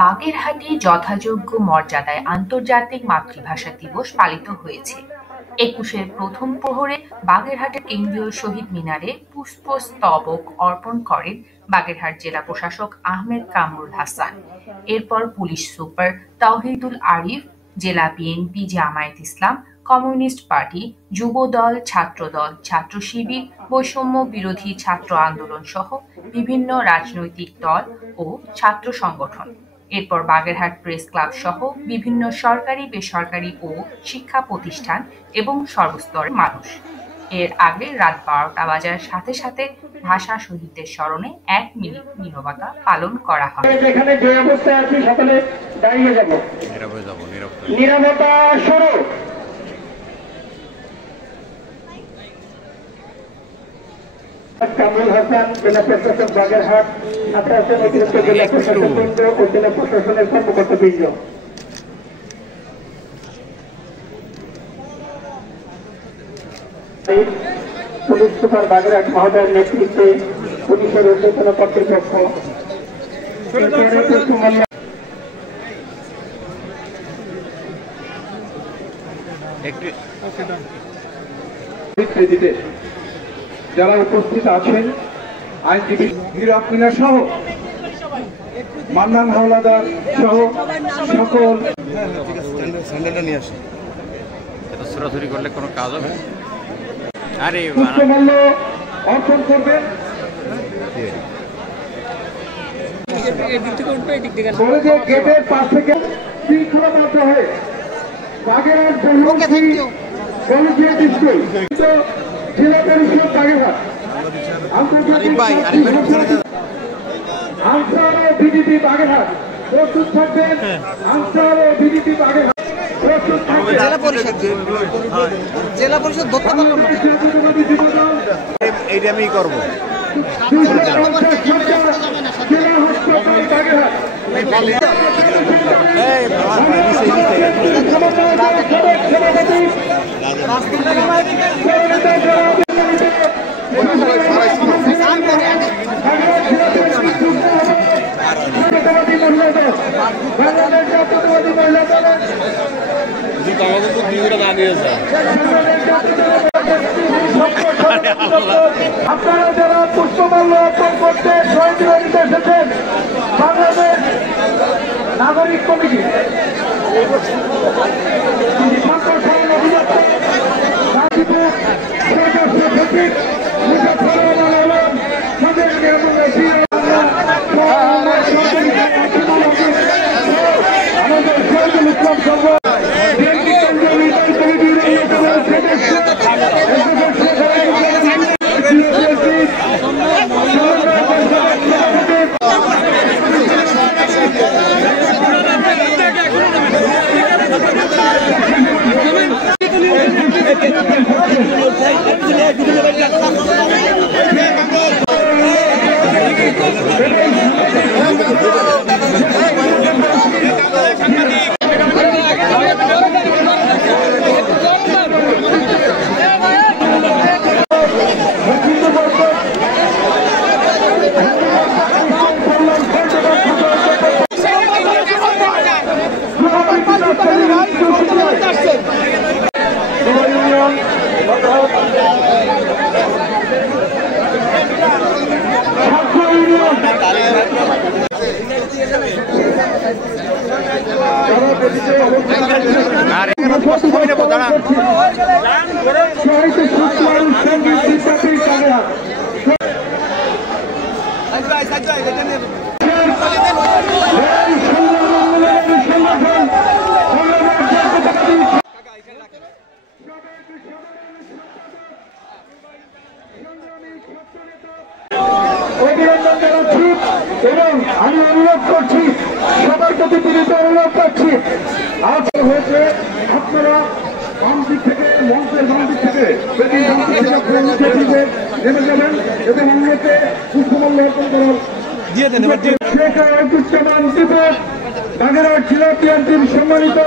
বাগেরহাটে যথাযোগ্য মর্যাদায় আন্তর্জাতিক মাতৃভাষা দিবস পালিত হয়েছে। ২১-এর প্রথম প্রহরে বাগেরহাটের কেন্দ্রীয় শহীদ মিনারে পুষ্পস্তবক অর্পণ করেন বাগেরহাট জেলা প্রশাসক আহমেদ কামরুল হাসান। এরপর পুলিশ সুপার তাওহিদুল আরিফ, জেলা বিএনপি, জামায়াতে ইসলাম, কমিউনিস্ট পার্টি, যুবদল, ছাত্রদল, ছাত্র শিবির, বৈষম্য বিরোধী ছাত্র আন্দোলন সহ বিভিন্ন রাজনৈতিক দল ও ছাত্র সংগঠন, এরপর বাগেরহাট প্রেস ক্লাব সহ বিভিন্ন সরকারি, বেসরকারি ও শিক্ষা প্রতিষ্ঠান এবং সর্বস্তরের মানুষ। এর আগে রাত ১২টা বাজার সাথে সাথে ভাষা শহীদদের স্মরণে ১ মিনিট নীরবতা পালন করা হয়। যেখানে যে অবস্থায় আছি সকলে দাঁড়িয়ে যাব, নীরবতা শুরু। কামরুল হাসান, জেলা প্রশাসক বাগেরহাট, সাথে আছেন অতিরিক্ত জেলা প্রশাসক কেন্দ্র ও জেলা প্রশাসনের কর্মকর্তাবৃন্দ। পুলিশ সুপার বাগেরহাট মহোদয়ের নেতৃত্বে পুলিশের ঊর্ধ্বতন কর্তৃপক্ষ যারা উপস্থিত আছেন, আইনজীবী হিরাপ মিনা সহ মান্নান হাওলাদার সহ সকল নিয়ে আসে, এত সরাসরি করলে কোনো কাজ হবে? আরে পুষ্পমাল্য অর্পণ করবেন। কলেজের গেটের পাশ থেকে শৃঙ্খলাবদ্ধ হয়ে বাগেরহাট কলেজিয়েট স্কুল, জেলা পরিষদ বাগেরহাট, আনসার ও বিজিবি বাগেরহাট প্রস্তুত থাকবেন। আনসার ও বিজিবি বাগেরহাট প্রস্তুত থাকবেন। জেলা পরিষদ এইটা আমি করবো। আপনারা যারা পুষ্পমাল্য অর্পণ করতে শহীদ মিনারে এসেছেন, বাংলাদেশ নাগরিক কমিটি সম্প্রসারণ অধিদপ্তর গাজীপুর সদস্য সচিব মুজাফফরুল আলম, সাবেক আমাদের শহীদুল ইসলাম সর্ব অভিনন্দন জানাচ্ছি এবং আমি অনুরোধ করছি, সবার প্রতি বিনীত অনুরোধ করছি, আজ হয়েছে আপনারা বাম দিক থেকে, মঞ্চের বাম দিক থেকে নেমে যাবেন এবং অন্যকে পুষ্পমাল্য অর্পণ করার বাগেরহাট জেলা বিএনপির সম্মানিত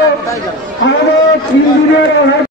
আহ্বায়ক ইঞ্জিনিয়ার